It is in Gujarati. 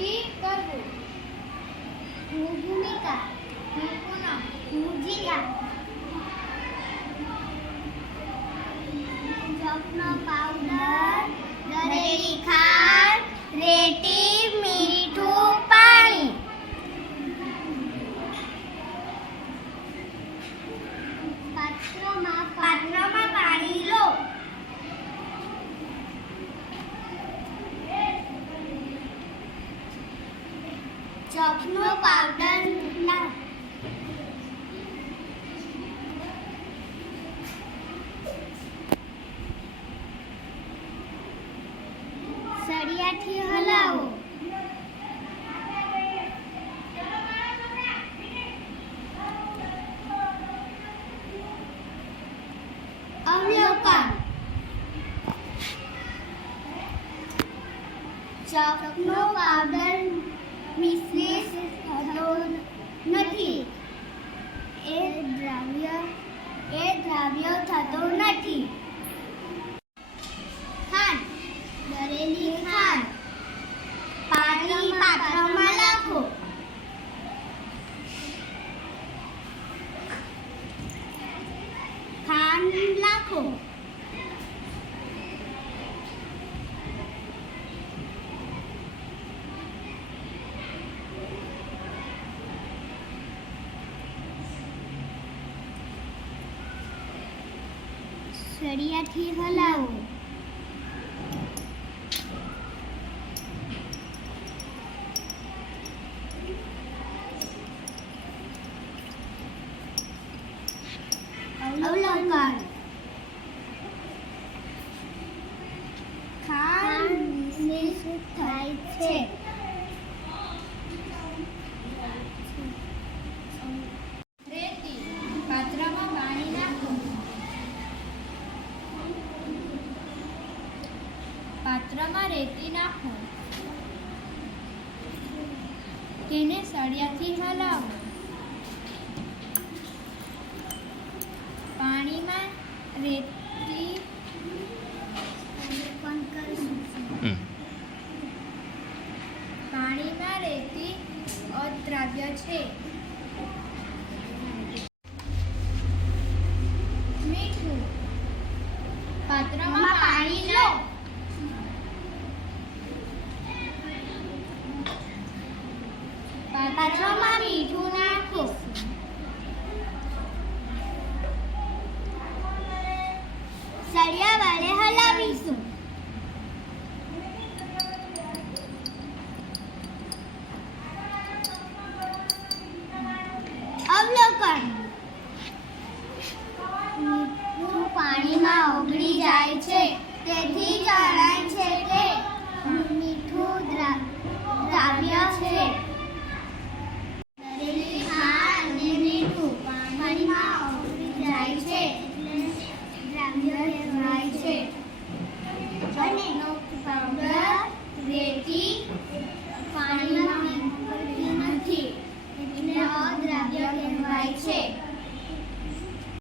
નક્કી કરવું. હું ભૂમિકા. હું પૂનમ. હું જિલ્લા. ચોકનો પાવડર, દરેલી ખાંડ, રેતી, મીઠું, પાણી. પાત્રમાં પાણી લો. ચોકનો પાવડર ના સળિયાથી હલાવો. અવલોકન. ચોકનો પાવડર મિશ્રિત થતો નથી. એ દ્રાવ્ય થતો નથી. ખાંડ, દરેલી ખાંડ. પાણી પાત્રમાં નાખો. ખાંડ નાખો. સળિયાથી હલાવો. અવલોકન. ખાંડ મિશ્રિત થાય છે. રેતી. પાત્રમાં પાણી નાખો. પાત્રમાં રેતી નાખો. તેને સળિયાથી હલાવો. પાણીમાં રેતી અદ્રાવ્ય છે. મીઠું. પાત્રમાં પાણી